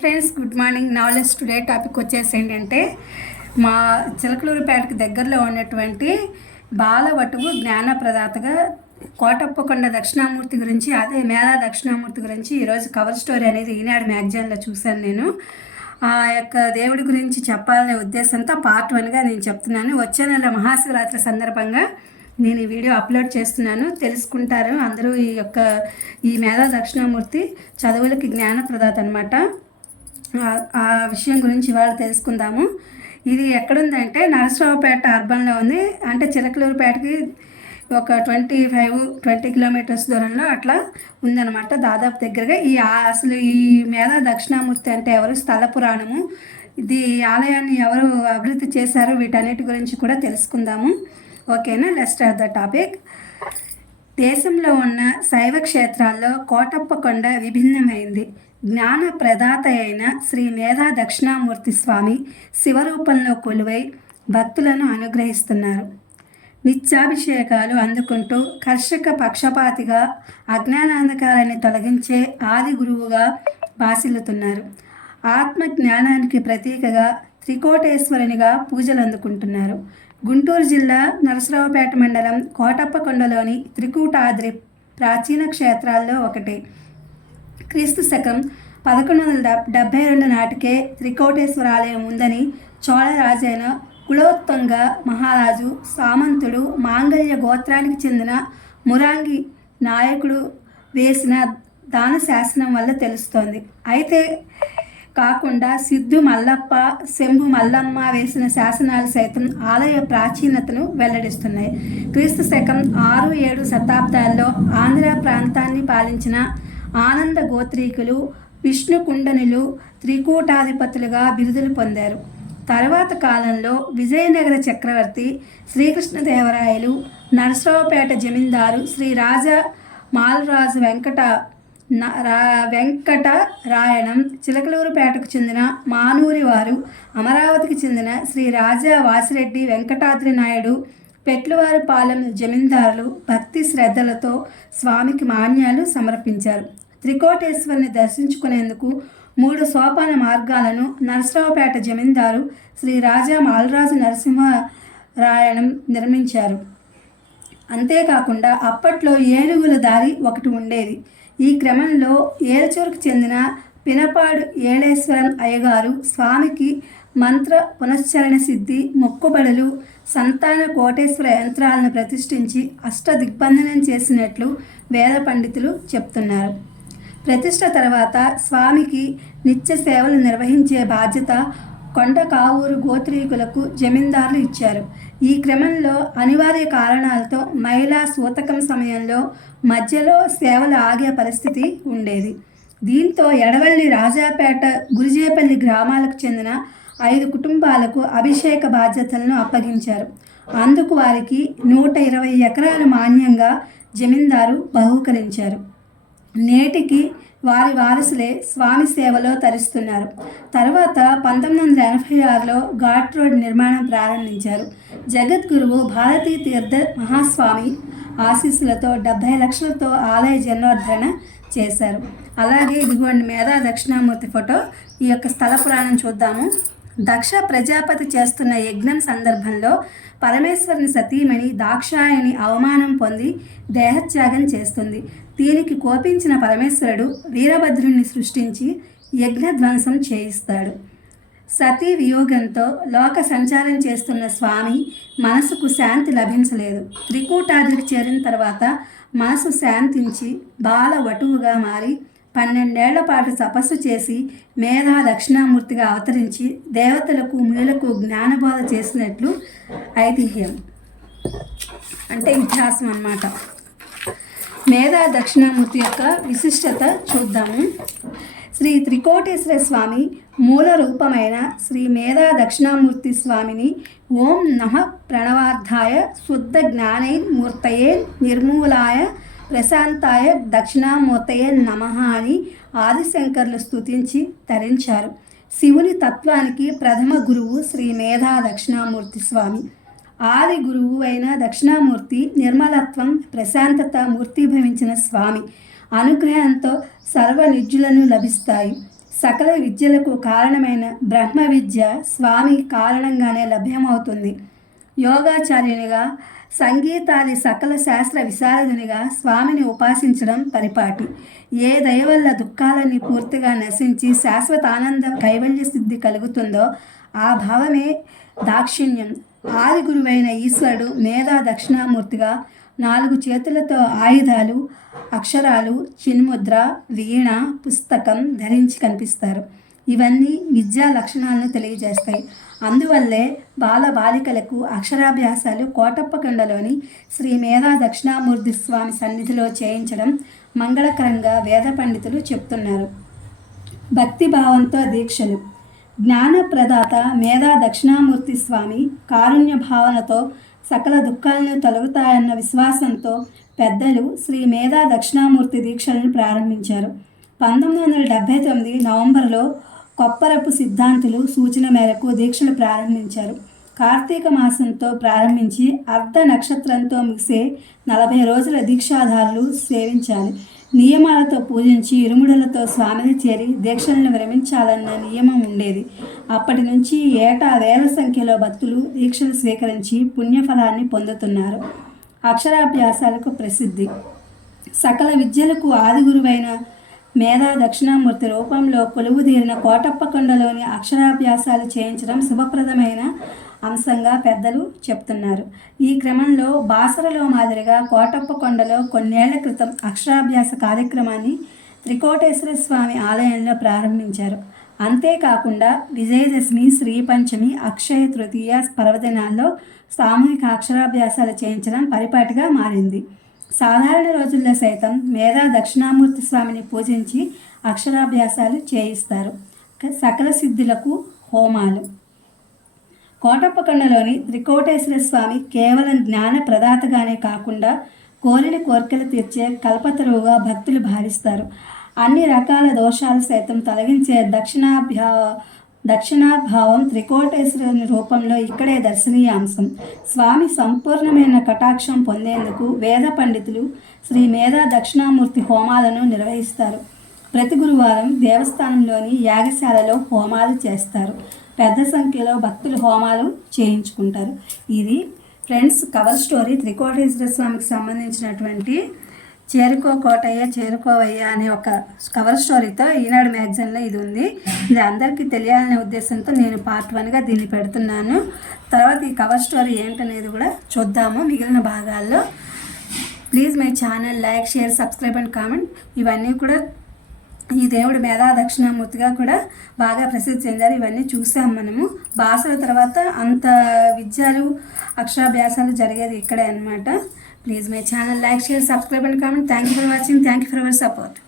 Friends, good morning. Knowledge today topic వచ్చేసి ఏంటంటే, మా చిలకలూరుపేటకి దగ్గరలో ఉన్నటువంటి బాలవటువు జ్ఞానప్రదాతగా కోటప్పకొండ దక్షిణామూర్తి గురించి, అదే మేధా దక్షిణామూర్తి గురించి ఈరోజు కవర్ స్టోరీ అనేది ఈనాడు మ్యాగజైన్లో చూశాను. నేను ఆ యొక్క దేవుడి గురించి చెప్పాలనే ఉద్దేశంతో పార్ట్ 1గా నేను చెప్తున్నాను. వచ్చే నెల మహాశివరాత్రి సందర్భంగా నేను ఈ వీడియో అప్లోడ్ చేస్తున్నాను. తెలుసుకుంటారు అందరూ. ఈ మేధా దక్షిణామూర్తి చదువులకి జ్ఞానప్రదాత అనమాట. ఆ విషయం గురించి ఇవాళ తెలుసుకుందాము. ఇది ఎక్కడుందంటే నరసరావుపేట అర్బన్లో ఉంది. అంటే చిలకలూరుపేటకి ఒక 20 కిలోమీటర్స్ దూరంలో అట్లా ఉందన్నమాట, దాదాపు దగ్గరగా. అసలు ఈ మేధా దక్షిణామూర్తి అంటే ఎవరు, స్థల పురాణము, ఇది ఆలయాన్ని ఎవరు అభివృద్ధి చేశారు, వీటన్నిటి గురించి కూడా తెలుసుకుందాము. ఓకేనా, లెట్స్ స్టార్ట్ ద టాపిక్. దేశంలో ఉన్న శైవ క్షేత్రాల్లో కోటప్పకొండ విభిన్నమైంది. జ్ఞాన ప్రదాత అయిన శ్రీ మేధా దక్షిణామూర్తి స్వామి శివరూపంలో కొలువై భక్తులను అనుగ్రహిస్తున్నారు. నిత్యాభిషేకాలు అందుకుంటూ కర్షక పక్షపాతిగా అజ్ఞానాంధకారాన్ని తొలగించే ఆది గురువుగా భాసిల్లుతున్నారు. ఆత్మ జ్ఞానానికి ప్రతీకగా త్రికోటేశ్వరునిగా పూజలు అందుకుంటున్నారు. గుంటూరు జిల్లా నరసరావుపేట మండలం కోటప్పకొండలోని త్రికూటాద్రి ప్రాచీన క్షేత్రాల్లో ఒకటి. క్రీస్తు శకం 1172 నాటికే త్రికోటేశ్వర ఆలయం ఉందని చోళరాజైన కులోత్తుంగ మహారాజు సామంతుడు మాంగళ్య గోత్రానికి చెందిన మురాంగి నాయకుడు వేసిన దాన శాసనం వల్ల తెలుస్తోంది. అయితే కాకుండా సిద్ధు మల్లప్ప, శంభు మల్లమ్మ వేసిన శాసనాలు సైతం ఆలయ ప్రాచీనతను వెల్లడిస్తున్నాయి. క్రీస్తు శకం 6-7 శతాబ్దాల్లో ఆంధ్ర ప్రాంతాన్ని పాలించిన ఆనంద గోత్రీకులు విష్ణుకుండనులు త్రికూటాధిపతులుగా బిరుదులు పొందారు. తర్వాత కాలంలో విజయనగర చక్రవర్తి శ్రీకృష్ణదేవరాయలు, నరసరావుపేట జమీందారు శ్రీ రాజా మాలరాజు వెంకటరాయణం, చిలకలూరుపేటకు చెందిన మానూరి వారు, అమరావతికి చెందిన శ్రీ రాజా వాసిరెడ్డి వెంకటాద్రి నాయుడు, పెట్లువారిపాలెం జమీందారులు భక్తి శ్రద్ధలతో స్వామికి మాన్యాలు సమర్పించారు. త్రికోటేశ్వరుని దర్శించుకునేందుకు 3 సోపాన మార్గాలను నరసరావుపేట జమీందారు శ్రీ రాజా మాలరాజు నరసింహరాయణం నిర్మించారు. అంతేకాకుండా అప్పట్లో ఏనుగుల దారి ఒకటి ఉండేది. ఈ క్రమంలో ఏలచూరుకు చెందిన పినపాడు ఏళేశ్వరం అయ్యగారు స్వామికి మంత్ర పునశ్చరణ సిద్ధి, మొక్కుబడులు, సంతాన కోటేశ్వర యంత్రాలను ప్రతిష్ఠించి అష్టదిగ్బంధనం చేసినట్లు వేద పండితులు చెప్తున్నారు. ప్రతిష్ఠ తర్వాత స్వామికి నిత్య సేవలు నిర్వహించే బాధ్యత కొండకావూరు గోత్రీకులకు జమీందారులు ఇచ్చారు. ఈ క్రమంలో అనివార్య కారణాలతో మహిళా సూతకం సమయంలో మధ్యలో సేవలు ఆగే పరిస్థితి ఉండేది. దీంతో ఎడవల్లి, రాజాపేట, గురిజేపల్లి గ్రామాలకు చెందిన 5 కుటుంబాలకు అభిషేక బాధ్యతలను అప్పగించారు. అందుకు వారికి 120 ఎకరాలు మాన్యంగా జమీందారు బహూకరించారు. నేటికి వారి వారసులే స్వామి సేవలో తరిస్తున్నారు. తర్వాత 1986లో ఘాట్ రోడ్ నిర్మాణం ప్రారంభించారు. జగద్గురువు భారతీ తీర్థ మహాస్వామి ఆశీస్సులతో 70 లక్షలతో ఆలయ జీర్ణోద్ధరణ చేశారు. అలాగే ఇదిగోండి మేధా దక్షిణామూర్తి ఫోటో. ఈ యొక్క స్థల పురాణం చూద్దాము. దక్ష ప్రజాపతి చేస్తున్న యజ్ఞం సందర్భంలో పరమేశ్వరుని సతీమణి దాక్షాయణి అవమానం పొంది దేహత్యాగం చేస్తుంది. దీనికి కోపించిన పరమేశ్వరుడు వీరభద్రుణ్ణి సృష్టించి యజ్ఞధ్వంసం చేయిస్తాడు. సతీ వియోగంతో లోక సంచారం చేస్తున్న స్వామి మనసుకు శాంతి లభించలేదు. త్రికూటాద్రికి చేరిన తర్వాత మనసు శాంతించి బాల వటువుగా మారి 12 ఏళ్ల పాటు తపస్సు చేసి మేధా దక్షిణామూర్తిగా అవతరించి దేవతలకు మునులకు జ్ఞానబోధ చేసినట్లు ఐతిహ్యం, అంటే ఇతిహాసం అన్నమాట. మేధా దక్షిణామూర్తి యొక్క విశిష్టత చూద్దాము. శ్రీ త్రికోటేశ్వర స్వామి మూల రూపమైన శ్రీ మేధా దక్షిణామూర్తి స్వామిని ఓం నమః ప్రణవార్థాయ శుద్ధ జ్ఞానైర్మూర్తయే నిర్మూలాయ ప్రశాంతాయ దక్షిణామూర్తయే నమః అని ఆదిశంకర్లు స్తుతించి తరించారు. శివుని తత్వానికి ప్రథమ గురువు శ్రీ మేధా దక్షిణామూర్తి స్వామి. ఆది గురువు అయిన దక్షిణామూర్తి నిర్మలత్వం, ప్రశాంతత మూర్తిభవించిన స్వామి. అనుగ్రహంతో సర్వ నిజ్జులను లభిస్తాయి. సకల విద్యలకు కారణమైన బ్రహ్మ విద్య స్వామి కారణంగానే లభ్యమవుతుంది. యోగాచార్యునిగా, సంగీతాది సకల శాస్త్ర విశారదునిగా స్వామిని ఉపాసించడం పరిపాటి. ఏ దయ వల్ల దుఃఖాలని పూర్తిగా నశించి శాశ్వత ఆనందం కైవల్య సిద్ధి కలుగుతుందో ఆ భావమే దాక్షిణ్యం. ఆది గురువైన ఈశ్వరుడు మేధా దక్షిణామూర్తిగా 4 చేతులతో ఆయుధాలు, అక్షరాలు, చిన్ముద్ర, వీణ, పుస్తకం ధరించి కనిపిస్తారు. ఇవన్నీ విద్యా లక్షణాలను తెలియజేస్తాయి. అందువల్లే బాలబాలికలకు అక్షరాభ్యాసాలు కోటప్పకొండలోని శ్రీ మేధా దక్షిణామూర్తి స్వామి సన్నిధిలో చేయించడం మంగళకరంగా వేద పండితులు చెప్తున్నారు. భక్తిభావంతో దీక్షలు. జ్ఞానప్రదాత మేధా దక్షిణామూర్తి స్వామి కారుణ్య భావనతో సకల దుఃఖాలను తొలగుతాయన్న విశ్వాసంతో పెద్దలు శ్రీ మేధా దక్షిణామూర్తి దీక్షలను ప్రారంభించారు. 1979 నవంబర్లో కొప్పరపు సిద్ధాంతులు సూచన మేరకు దీక్షలు ప్రారంభించారు. కార్తీక మాసంతో ప్రారంభించి అర్ధ నక్షత్రంతో ముగిసే 40 రోజుల దీక్షాధారులు సేవించాలి. నియమాలతో పూజించి ఇరుముడులతో స్వామిని చేరి దీక్షలను విరమించాలన్న నియమం ఉండేది. అప్పటి నుంచి ఏటా వేల సంఖ్యలో భక్తులు దీక్షలు స్వీకరించి పుణ్యఫలాన్ని పొందుతున్నారు. అక్షరాభ్యాసాలకు ప్రసిద్ధి. సకల విద్యలకు ఆది గురువైన మేధా దక్షిణామూర్తి రూపంలో కొలువుదీరిన కోటప్పకొండలోని అక్షరాభ్యాసాలు చేయించడం శుభప్రదమైన అంశంగా పెద్దలు చెప్తున్నారు. ఈ క్రమంలో బాసరలో మాదిరిగా కోటప్పకొండలో కొన్నేళ్ల క్రితం అక్షరాభ్యాస కార్యక్రమాన్ని త్రికోటేశ్వర స్వామి ఆలయంలో ప్రారంభించారు. అంతేకాకుండా విజయదశమి, శ్రీ పంచమి, అక్షయ తృతీయ పర్వదినాల్లో సామూహిక అక్షరాభ్యాసాలు చేయించడం పరిపాటిగా మారింది. సాధారణ రోజుల్లో సైతం మేధా దక్షిణామూర్తి స్వామిని పూజించి అక్షరాభ్యాసాలు చేయిస్తారు. సకల సిద్ధులకు హోమాలు. కోటప్పకొండలోని త్రికోటేశ్వర స్వామి కేవలం జ్ఞాన ప్రదాతగానే కాకుండా కోరిన కోరికలు తీర్చే కల్పతరువుగా భక్తులు భావిస్తారు. అన్ని రకాల దోషాలు సైతం తొలగించే దక్షిణాభావం త్రికోటేశ్వరుని రూపంలో ఇక్కడే దర్శనీయాంశం. స్వామి సంపూర్ణమైన కటాక్షం పొందేందుకు వేద పండితులు శ్రీ మేధా దక్షిణామూర్తి హోమాలను నిర్వహిస్తారు. ప్రతి గురువారం దేవస్థానంలోని యాగశాలలో హోమాలు చేస్తారు. పెద్ద సంఖ్యలో భక్తులు హోమాలు చేయించుకుంటారు. ఇది ఫ్రెండ్స్ కవర్ స్టోరీ. త్రికోటేశ్వర స్వామికి సంబంధించినటువంటి చేరుకో కోటయ్య చేరుకోవయ్య అనే ఒక కవర్ స్టోరీతో ఈనాడు మ్యాగజైన్లో ఇది ఉంది. ఇది అందరికీ తెలియాలనే ఉద్దేశంతో నేను పార్ట్ 1గా దీన్ని పెడుతున్నాను. తర్వాత ఈ కవర్ స్టోరీ ఏంటనేది కూడా చూద్దాము మిగిలిన భాగాల్లో. Please my channel like, share, subscribe and comment. ఇవన్నీ కూడా ఈ దేవుడు మేధా దక్షిణామూర్తిగా కూడా బాగా ప్రసిద్ధి చెందారు. ఇవన్నీ చూసాం మనము. భాషల తర్వాత అంత విద్యలు అక్షరాభ్యాసాలు జరిగేది ఇక్కడే అనమాట. Please my channel like, share, subscribe and comment. Thank you for watching. Thank you for your support.